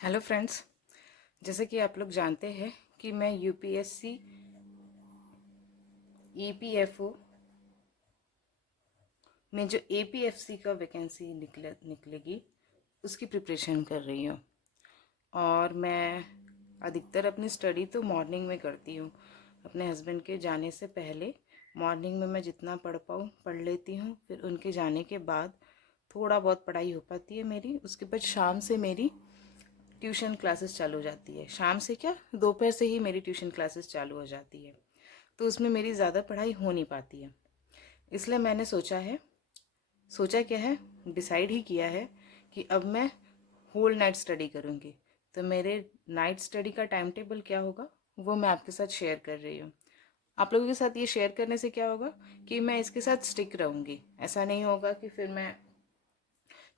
Hello friends. जैसे कि आप लोग जानते हैं कि मैं यूपीएससी ईपीएफओ में जो एपीएफसी का वैकेंसी निकलेगी उसकी प्रिपरेशन कर रही हूँ। और मैं अधिकतर अपनी स्टडी तो मॉर्निंग में करती हूँ। अपने हस्बैंड के जाने से पहले मॉर्निंग में मैं जितना पढ़ पाऊँ पढ़ लेती हूँ। फिर उनके जाने के बाद थोड़ा बहुत पढ़ाई हो पाती है मेरी। उसके बाद शाम से मेरी ट्यूशन क्लासेस चालू हो जाती है। शाम से क्या, दोपहर से ही मेरी ट्यूशन क्लासेस चालू हो जाती है। तो उसमें मेरी ज़्यादा पढ़ाई हो नहीं पाती है। इसलिए मैंने सोचा क्या है, डिसाइड ही किया है कि अब मैं होल नाइट स्टडी करूँगी। तो मेरे नाइट स्टडी का टाइम टेबल क्या होगा वो मैं आपके साथ शेयर कर रही हूँ। आप लोगों के साथ ये शेयर करने से क्या होगा कि मैं इसके साथ स्टिक रहूँगी। ऐसा नहीं होगा कि फिर मैं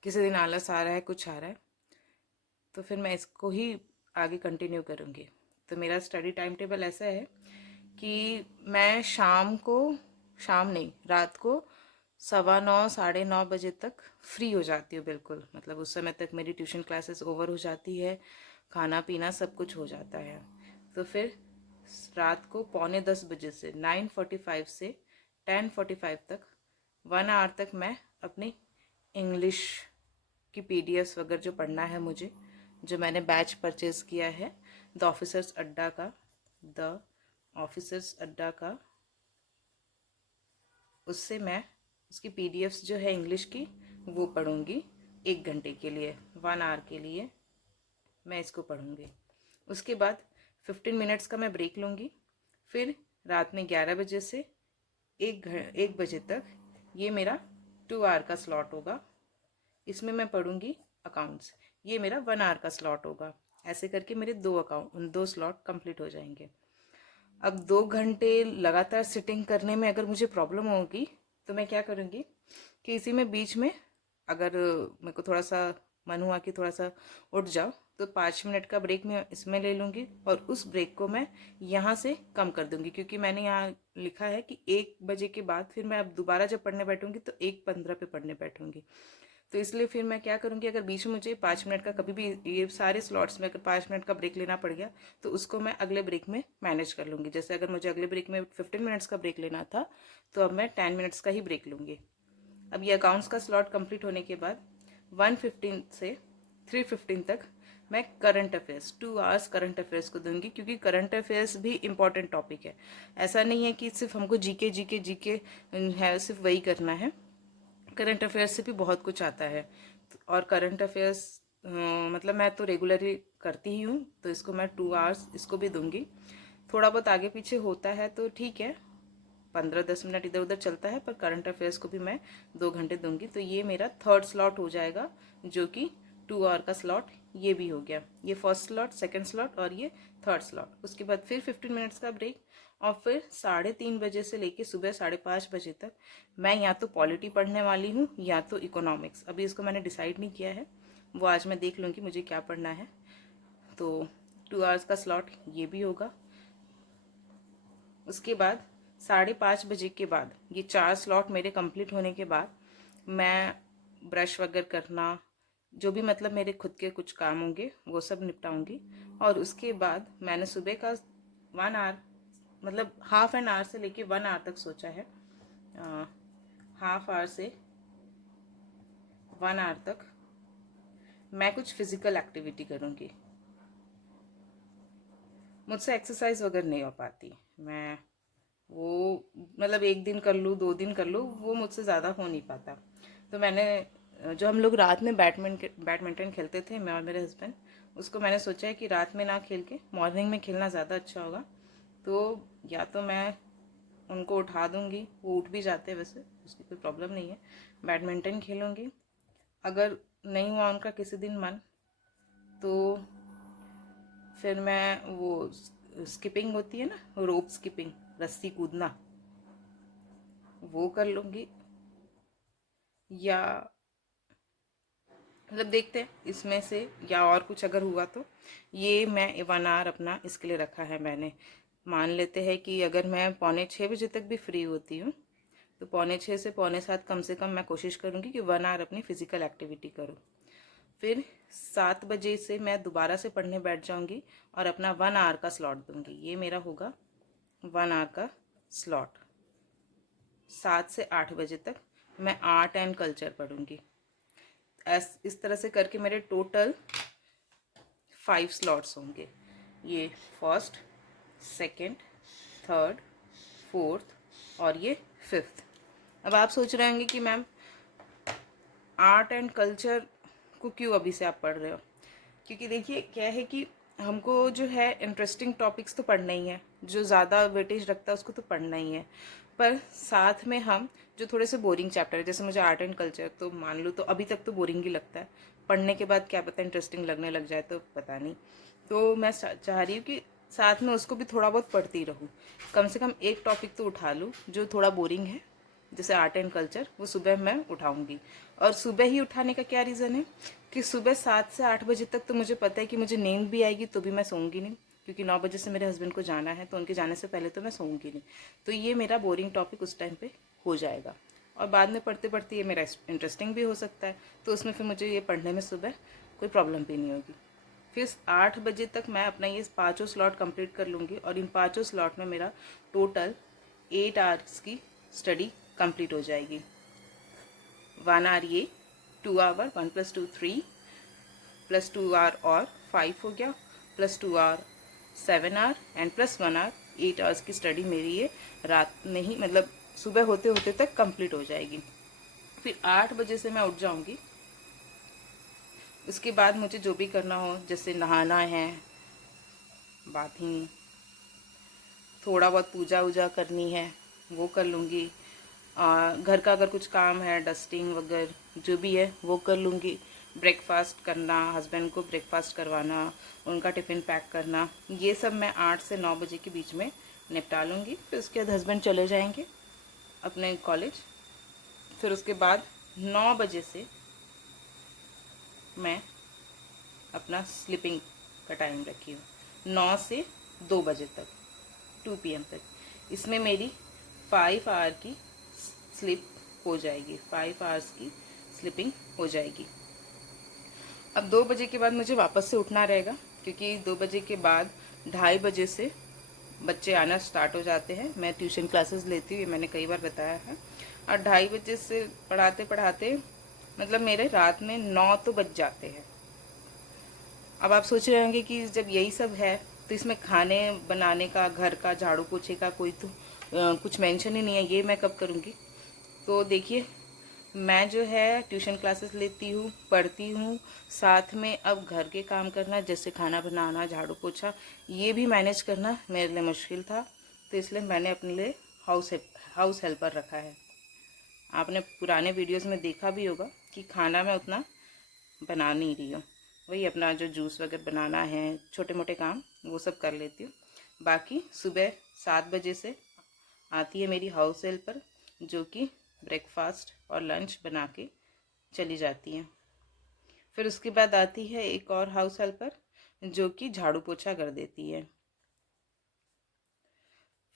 किसी दिन आलस आ रहा है, कुछ आ रहा है, तो फिर मैं इसको ही आगे कंटिन्यू करूँगी। तो मेरा स्टडी टाइम टेबल ऐसा है कि मैं शाम नहीं, रात को 9:15 9:30 तक फ्री हो जाती हूँ बिल्कुल। मतलब उस समय तक मेरी ट्यूशन क्लासेस ओवर हो जाती है, खाना पीना सब कुछ हो जाता है। तो फिर रात को 9:45 से 9:45 से 10:45 तक 1 आवर तक मैं अपनी इंग्लिश की पीडीएफ्स वगैरह जो पढ़ना है मुझे, जो मैंने बैच परचेज़ किया है द ऑफिसर्स अड्डा का, उससे मैं उसकी पीडीएफ्स जो है इंग्लिश की वो पढ़ूंगी। 1 घंटे के लिए, 1 आवर के लिए मैं इसको पढ़ूंगी। उसके बाद 15 मिनट्स का मैं ब्रेक लूँगी। फिर रात में 11 बजे से 1 बजे तक ये मेरा 2 आवर का स्लॉट होगा। इसमें मैं पढ़ूंगी अकाउंट्स। ये मेरा 1 आवर का स्लॉट होगा। ऐसे करके मेरे 2 स्लॉट कंप्लीट हो जाएंगे। अब 2 घंटे लगातार सिटिंग करने में अगर मुझे प्रॉब्लम होगी तो मैं क्या करूँगी कि इसी में बीच में अगर मेरे को थोड़ा सा मन हुआ कि थोड़ा सा उठ जाओ तो 5 मिनट का ब्रेक मैं इसमें ले लूँगी। और उस ब्रेक को मैं यहाँ से कम कर दूँगी, क्योंकि मैंने यहाँ लिखा है कि 1 बजे के बाद फिर मैं अब दोबारा जब पढ़ने बैठूँगी तो 1:15 पे पढ़ने बैठूँगी। तो इसलिए फिर मैं क्या करूँगी, अगर बीच में मुझे 5 मिनट का कभी भी ये सारे स्लॉट्स में अगर 5 मिनट का ब्रेक लेना पड़ गया तो उसको मैं अगले ब्रेक में मैनेज कर लूँगी। जैसे अगर मुझे अगले ब्रेक में 15 मिनट्स का ब्रेक लेना था तो अब मैं 10 मिनट्स का ही ब्रेक लूँगी। अब ये अकाउंट्स का स्लॉट कंप्लीट होने के बाद 1:15 से 3:15 तक मैं current affairs 2 hours current affairs को दूंगी, क्योंकि करंट अफेयर्स भी इम्पॉर्टेंट टॉपिक है। ऐसा नहीं है कि सिर्फ हमको जीके जीके जीके है, सिर्फ वही करना है। करंट अफेयर्स से भी बहुत कुछ आता है। और करंट अफेयर्स मतलब मैं तो रेगुलरली करती ही हूँ, तो इसको मैं 2 आवर्स इसको भी दूंगी। थोड़ा बहुत आगे पीछे होता है तो ठीक है, 15-10 मिनट इधर उधर चलता है, पर करंट अफेयर्स को भी मैं 2 घंटे दूंगी। तो ये मेरा थर्ड स्लॉट हो जाएगा, जो कि 2 आवर का स्लॉट ये भी हो गया। ये फर्स्ट स्लॉट, सेकंड स्लॉट और ये थर्ड स्लॉट। उसके बाद फिर 15 मिनट्स का ब्रेक। और फिर 3:30 बजे से लेके सुबह 5:30 बजे तक मैं या तो पॉलिटी पढ़ने वाली हूँ या तो इकोनॉमिक्स। अभी इसको मैंने डिसाइड नहीं किया है, वो आज मैं देख लूँगी मुझे क्या पढ़ना है। तो 2 आवर्स का स्लॉट ये भी होगा। उसके बाद 5:30 बजे के बाद ये 4 स्लॉट मेरे कंप्लीट होने के बाद मैं ब्रश वगैरह करना, जो भी मतलब मेरे खुद के कुछ काम होंगे वो सब निपटाऊंगी। और उसके बाद मैंने सुबह का 1 आवर, मतलब हाफ एन आवर से लेके 1 आवर तक सोचा है। हाफ आवर से 1 आवर तक मैं कुछ फिजिकल एक्टिविटी करूँगी। मुझसे एक्सरसाइज वगैरह नहीं हो पाती। मैं वो मतलब 1 दिन कर लूँ, 2 दिन कर लूँ, वो मुझसे ज़्यादा हो नहीं पाता। तो मैंने जो हम लोग रात में बैडमिंटन खेलते थे मैं और मेरे हस्बैंड, उसको मैंने सोचा है कि रात में ना खेल के मॉर्निंग में खेलना ज़्यादा अच्छा होगा। तो या तो मैं उनको उठा दूँगी, वो उठ भी जाते हैं वैसे, उसकी कोई प्रॉब्लम नहीं है। बैडमिंटन खेलूँगी। अगर नहीं हुआ उनका किसी दिन मन तो फिर मैं वो स्किपिंग होती है ना, रोप स्किपिंग, रस्सी कूदना, वो कर लूँगी। या मतलब देखते हैं इसमें से, या और कुछ अगर हुआ तो। ये मैं 1 आवर अपना इसके लिए रखा है मैंने। मान लेते हैं कि अगर मैं 5:45 बजे तक भी फ्री होती हूँ तो 5:45 से 6:45 कम से कम मैं कोशिश करूँगी कि 1 आवर अपनी फ़िज़िकल एक्टिविटी करूँ। फिर 7 बजे से मैं दोबारा से पढ़ने बैठ जाऊंगी और अपना 1 आवर का स्लॉट दूंगी। ये मेरा होगा 1 आवर का स्लॉट। 7 से 8 बजे तक मैं आर्ट एंड कल्चर पढ़ूंगी। इस तरह से करके मेरे टोटल 5 स्लॉट्स होंगे। ये फर्स्ट, सेकंड, थर्ड, फोर्थ और ये फिफ्थ। अब आप सोच रहे होंगे कि मैम आर्ट एंड कल्चर को क्यों अभी से आप पढ़ रहे हो? क्योंकि देखिए क्या है कि हमको जो है इंटरेस्टिंग टॉपिक्स तो पढ़ना ही है, जो ज़्यादा वेटेज रखता है उसको तो पढ़ना ही है, पर साथ में हम जो थोड़े से बोरिंग चैप्टर है, जैसे मुझे आर्ट एंड कल्चर तो मान लो तो अभी तक तो बोरिंग ही लगता है, पढ़ने के बाद क्या पता इंटरेस्टिंग लगने लग जाए, तो पता नहीं। तो मैं चाह रही हूँ कि साथ में उसको भी थोड़ा बहुत पढ़ती रहूँ, कम से कम एक टॉपिक तो उठा लूँ जो थोड़ा बोरिंग है, जैसे आर्ट एंड कल्चर, वो सुबह मैं उठाऊंगी। और सुबह ही उठाने का क्या रीज़न है कि सुबह 7 से 8 बजे तक तो मुझे पता है कि मुझे नींद भी आएगी तो भी मैं सोऊंगी नहीं, क्योंकि 9 बजे से मेरे हस्बैंड को जाना है, तो उनके जाने से पहले तो मैं सोऊंगी नहीं। तो ये मेरा बोरिंग टॉपिक उस टाइम पे हो जाएगा और बाद में पढ़ते पढ़ते ये मेरा इंटरेस्टिंग भी हो सकता है, तो उसमें फिर मुझे ये पढ़ने में सुबह कोई प्रॉब्लम भी नहीं होगी। फिर 8 बजे तक मैं अपना ये 5 स्लॉट कंप्लीट कर लूँगी और इन 5 स्लॉट में मेरा टोटल 8 आवर्स की स्टडी कंप्लीट हो जाएगी। 1 आवर ये, 2 आवर, 1 + 2 3 + 2 आवर और 5 हो गया, +2 hour 7 hour and +1 hour 8 hours की स्टडी मेरी ये रात में ही, मतलब सुबह होते होते तक कंप्लीट हो जाएगी। फिर 8 बजे से मैं उठ जाऊंगी। उसके बाद मुझे जो भी करना हो, जैसे नहाना है, बाथिंग, थोड़ा बहुत पूजा वूजा करनी है वो कर लूँगी, घर का अगर कुछ काम है, डस्टिंग वगैरह जो भी है वो कर लूँगी। ब्रेकफास्ट करना, हस्बैंड को ब्रेकफास्ट करवाना, उनका टिफ़िन पैक करना, ये सब मैं 8 से 9 बजे के बीच में निपटा लूँगी। फिर उसके बाद हस्बैंड चले जाएंगे अपने कॉलेज। फिर उसके बाद 9 बजे से मैं अपना स्लीपिंग का टाइम रखी हूँ, 9 से 2 बजे तक, 2 PM तक। इसमें मेरी 5 आवर की स्लीप हो जाएगी, 5 आवर्स की स्लीपिंग हो जाएगी। अब 2 बजे के बाद मुझे वापस से उठना रहेगा, क्योंकि 2 बजे के बाद 2:30 बजे से बच्चे आना स्टार्ट हो जाते हैं। मैं ट्यूशन क्लासेस लेती हूँ, ये मैंने कई बार बताया है, और 2:30 बजे से पढ़ाते पढ़ाते मतलब मेरे रात में 9 तो बज जाते हैं। अब आप सोच रहे होंगे कि जब यही सब है तो इसमें खाने बनाने का, घर का झाड़ू पोछे का कोई तो कुछ मेंशन ही नहीं है, ये मैं कब करूँगी? तो देखिए, मैं जो है ट्यूशन क्लासेस लेती हूँ, पढ़ती हूँ, साथ में अब घर के काम करना, जैसे खाना बनाना, झाड़ू पोछा, ये भी मैनेज करना मेरे लिए मुश्किल था, तो इसलिए मैंने अपने लिए हाउस हेल्पर रखा है। आपने पुराने वीडियोस में देखा भी होगा कि खाना मैं उतना बना नहीं रही हूँ, वही अपना जो जूस वगैरह बनाना है, छोटे मोटे काम वो सब कर लेती हूँ। बाकी सुबह 7 बजे से आती है मेरी हाउस हेल्पर, जो कि ब्रेकफास्ट और लंच बना के चली जाती हैं। फिर उसके बाद आती है एक और हाउस हेल्पर, जो कि झाड़ू पोछा कर देती है।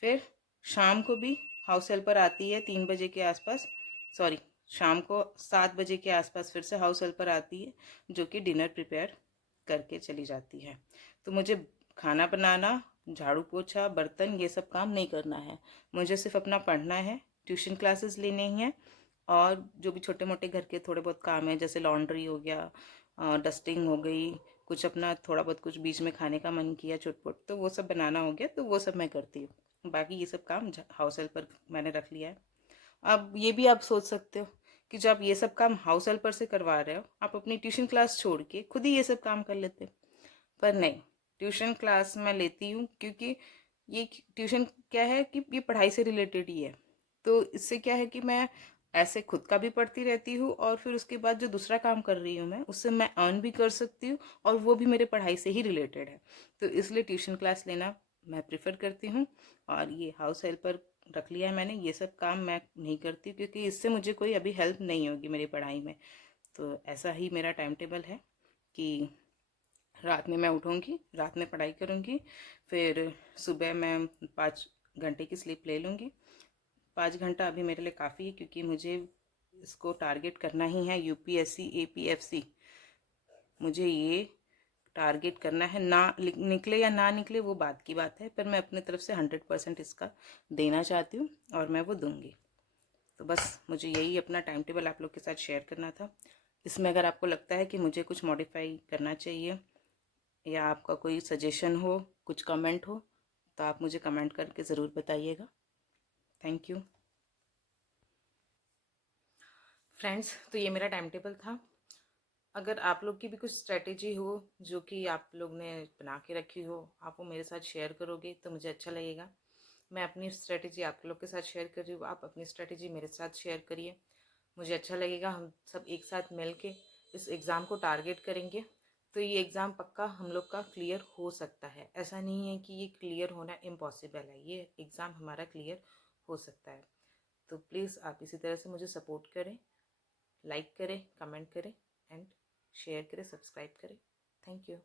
फिर शाम को भी हाउस हेल्पर आती है 3 बजे के आसपास, सॉरी, शाम को 7 बजे के आसपास फिर से हाउस हेल्पर आती है, जो कि डिनर प्रिपेयर करके चली जाती है। तो मुझे खाना बनाना, झाड़ू पोछा, बर्तन, ये सब काम नहीं करना है। मुझे सिर्फ अपना पढ़ना है, ट्यूशन क्लासेस लेनी है, और जो भी छोटे मोटे घर के थोड़े बहुत काम है, जैसे लॉन्ड्री हो गया, डस्टिंग हो गई, कुछ अपना थोड़ा बहुत कुछ बीच में खाने का मन किया चुटपुट, तो वो सब बनाना हो गया, तो वो सब मैं करती हूँ। बाकी ये सब काम हाउस हेल्पर मैंने रख लिया है। अब ये भी आप सोच सकते हो कि जब आप ये सब काम हाउस हेल्पर से करवा रहे हो, आप अपनी ट्यूशन क्लास छोड़ के खुद ही ये सब काम कर लेते। पर नहीं, ट्यूशन क्लास मैं लेती हूँ क्योंकि ये ट्यूशन क्या है कि ये पढ़ाई से रिलेटेड ही है, तो इससे क्या है कि मैं ऐसे खुद का भी पढ़ती रहती हूँ, और फिर उसके बाद जो दूसरा काम कर रही हूँ मैं, उससे मैं अर्न भी कर सकती हूँ, और वो भी मेरे पढ़ाई से ही रिलेटेड है। तो इसलिए ट्यूशन क्लास लेना मैं प्रेफर करती हूँ, और ये हाउस हेल्पर रख लिया है मैंने। ये सब काम मैं नहीं करती क्योंकि इससे मुझे कोई अभी हेल्प नहीं होगी मेरी पढ़ाई में। तो ऐसा ही मेरा टाइम टेबल है कि रात में मैं उठूँगी, रात में पढ़ाई करूँगी, फिर सुबह मैं 5 घंटे की स्लीप ले लूँगी। 5 घंटा अभी मेरे लिए काफ़ी है, क्योंकि मुझे इसको टारगेट करना ही है, यूपीएससी, एपीएफसी, मुझे ये टारगेट करना है, ना निकले या ना निकले वो बात की बात है, पर मैं अपने तरफ से 100% इसका देना चाहती हूँ और मैं वो दूंगी। तो बस मुझे यही अपना टाइम टेबल आप लोग के साथ शेयर करना था। इसमें अगर आपको लगता है कि मुझे कुछ मॉडिफाई करना चाहिए या आपका कोई सजेशन हो, कुछ कमेंट हो, तो आप मुझे कमेंट करके ज़रूर बताइएगा। Thank you friends. तो ये मेरा टाइम टेबल था। अगर आप लोग की भी कुछ स्ट्रेटेजी हो जो कि आप लोग ने बना के रखी हो, आप वो मेरे साथ शेयर करोगे तो मुझे अच्छा लगेगा। मैं अपनी स्ट्रेटेजी आप लोग के साथ शेयर कर रही हूँ, आप अपनी स्ट्रेटेजी मेरे साथ शेयर करिए, मुझे अच्छा लगेगा। हम सब एक साथ मिल के इस एग्ज़ाम को टारगेट करेंगे तो ये एग्ज़ाम पक्का हम लोग का क्लियर हो सकता है। ऐसा नहीं है कि ये क्लियर होना इम्पॉसिबल है, ये एग्ज़ाम हमारा क्लियर हो सकता है। तो प्लीज़ आप इसी तरह से मुझे सपोर्ट करें, लाइक करें, कमेंट करें एंड शेयर करें, सब्सक्राइब करें। Thank you.